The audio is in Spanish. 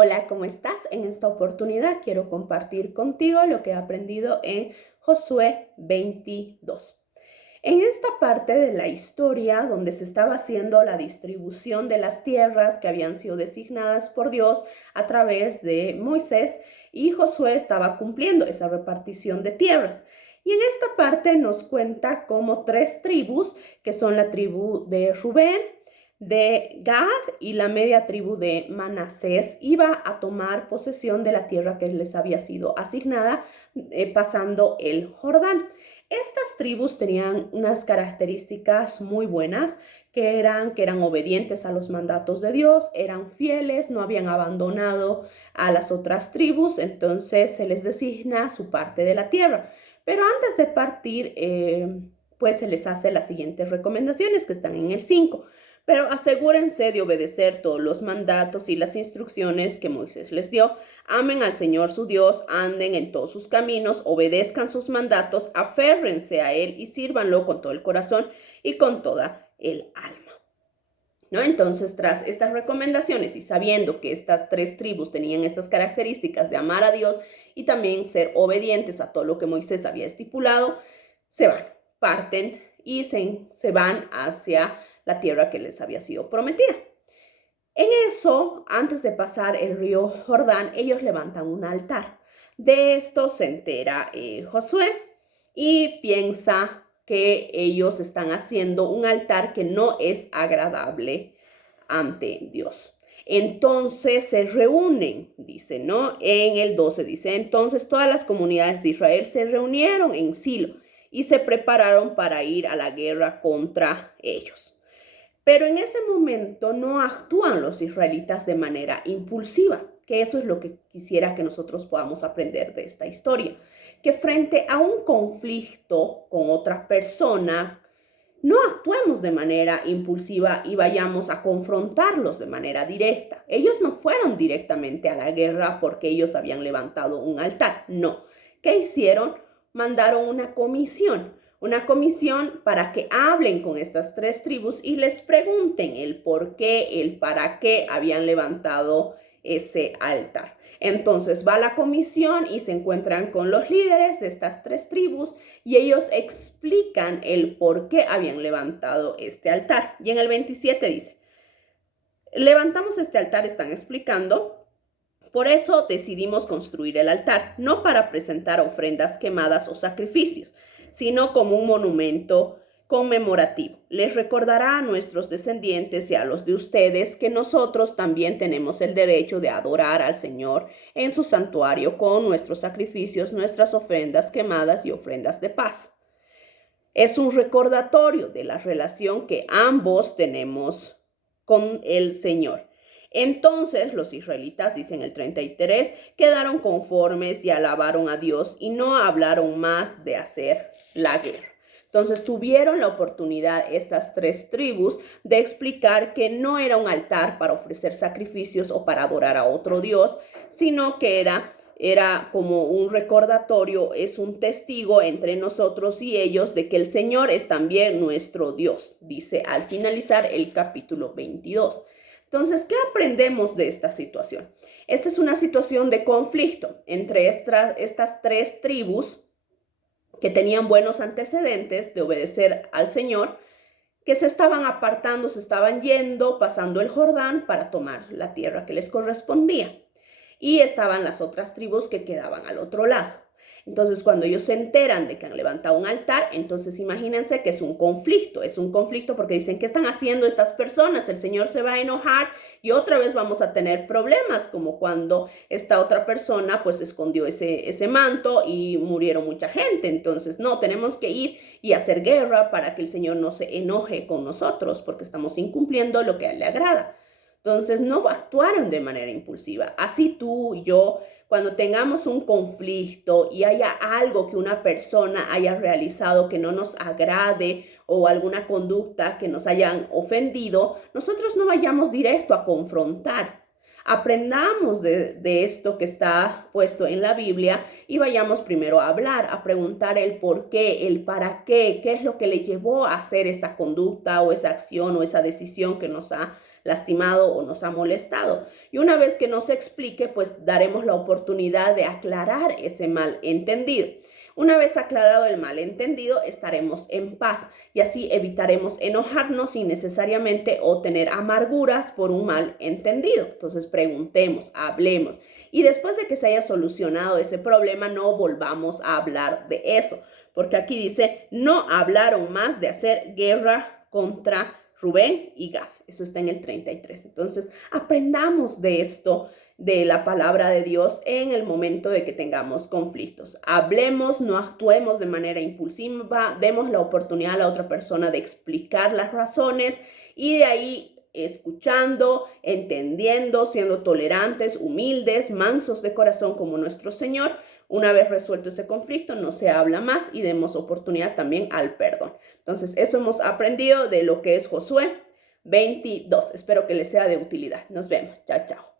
Hola, ¿cómo estás? En esta oportunidad quiero compartir contigo lo que he aprendido en Josué 22. En esta parte de la historia donde se estaba haciendo la distribución de las tierras que habían sido designadas por Dios a través de Moisés, y Josué estaba cumpliendo esa repartición de tierras. Y en esta parte nos cuenta cómo tres tribus, que son la tribu de Rubén, de Gad y la media tribu de Manasés, iba a tomar posesión de la tierra que les había sido asignada, pasando el Jordán. Estas tribus tenían unas características muy buenas, que eran obedientes a los mandatos de Dios, eran fieles, no habían abandonado a las otras tribus, entonces se les designa su parte de la tierra. Pero antes de partir, pues se les hace las siguientes recomendaciones que están en el 5. Pero asegúrense de obedecer todos los mandatos y las instrucciones que Moisés les dio. Amen al Señor su Dios, anden en todos sus caminos, obedezcan sus mandatos, aférrense a Él y sírvanlo con todo el corazón y con toda el alma. ¿No? Entonces, tras estas recomendaciones y sabiendo que estas tres tribus tenían estas características de amar a Dios y también ser obedientes a todo lo que Moisés había estipulado, parten y se van hacia la tierra que les había sido prometida. En eso, antes de pasar el río Jordán, ellos levantan un altar. De esto se entera Josué y piensa que ellos están haciendo un altar que no es agradable ante Dios. Entonces se reúnen, dice, ¿no? En el 12 dice, entonces todas las comunidades de Israel se reunieron en Silo y se prepararon para ir a la guerra contra ellos. Pero en ese momento no actúan los israelitas de manera impulsiva, que eso es lo que quisiera que nosotros podamos aprender de esta historia, que frente a un conflicto con otra persona, no actuemos de manera impulsiva y vayamos a confrontarlos de manera directa. Ellos no fueron directamente a la guerra porque ellos habían levantado un altar, no. ¿Qué hicieron? Mandaron una comisión para que hablen con estas tres tribus y les pregunten el por qué, el para qué habían levantado ese altar. Entonces va la comisión y se encuentran con los líderes de estas tres tribus y ellos explican el por qué habían levantado este altar. Y en el 27 dice, levantamos este altar, están explicando, por eso decidimos construir el altar, no para presentar ofrendas quemadas o sacrificios, sino como un monumento conmemorativo. Les recordará a nuestros descendientes y a los de ustedes que nosotros también tenemos el derecho de adorar al Señor en su santuario con nuestros sacrificios, nuestras ofrendas quemadas y ofrendas de paz. Es un recordatorio de la relación que ambos tenemos con el Señor. Entonces los israelitas, dicen el 33, quedaron conformes y alabaron a Dios y no hablaron más de hacer la guerra. Entonces tuvieron la oportunidad estas tres tribus de explicar que no era un altar para ofrecer sacrificios o para adorar a otro Dios, sino que era como un recordatorio, es un testigo entre nosotros y ellos de que el Señor es también nuestro Dios, dice al finalizar el capítulo 22. Entonces, ¿qué aprendemos de esta situación? Esta es una situación de conflicto entre estas tres tribus que tenían buenos antecedentes de obedecer al Señor, que se estaban apartando, se estaban yendo, pasando el Jordán para tomar la tierra que les correspondía. Y estaban las otras tribus que quedaban al otro lado. Entonces, cuando ellos se enteran de que han levantado un altar, entonces imagínense que es un conflicto porque dicen, ¿qué están haciendo estas personas? El Señor se va a enojar y otra vez vamos a tener problemas, como cuando esta otra persona pues escondió ese manto y murieron mucha gente. Entonces, no, tenemos que ir y hacer guerra para que el Señor no se enoje con nosotros porque estamos incumpliendo lo que a Él le agrada. Entonces, no actuaron de manera impulsiva. Así tú y yo, cuando tengamos un conflicto y haya algo que una persona haya realizado que no nos agrade o alguna conducta que nos hayan ofendido, nosotros no vayamos directo a confrontar. Aprendamos de esto que está puesto en la Biblia y vayamos primero a hablar, a preguntar el por qué, el para qué es lo que le llevó a hacer esa conducta o esa acción o esa decisión que nos ha lastimado o nos ha molestado. Y una vez que nos explique, pues daremos la oportunidad de aclarar ese malentendido. Una vez aclarado el malentendido, estaremos en paz y así evitaremos enojarnos innecesariamente o tener amarguras por un malentendido. Entonces preguntemos, hablemos y después de que se haya solucionado ese problema, no volvamos a hablar de eso, porque aquí dice, no hablaron más de hacer guerra contra Rubén y Gad. Eso está en el 33. Entonces, aprendamos de esto, de la palabra de Dios en el momento de que tengamos conflictos. Hablemos, no actuemos de manera impulsiva, demos la oportunidad a la otra persona de explicar las razones y de ahí escuchando, entendiendo, siendo tolerantes, humildes, mansos de corazón como nuestro Señor. Una vez resuelto ese conflicto, no se habla más y demos oportunidad también al perdón. Entonces, eso hemos aprendido de lo que es Josué 22. Espero que les sea de utilidad. Nos vemos. Chao, chao.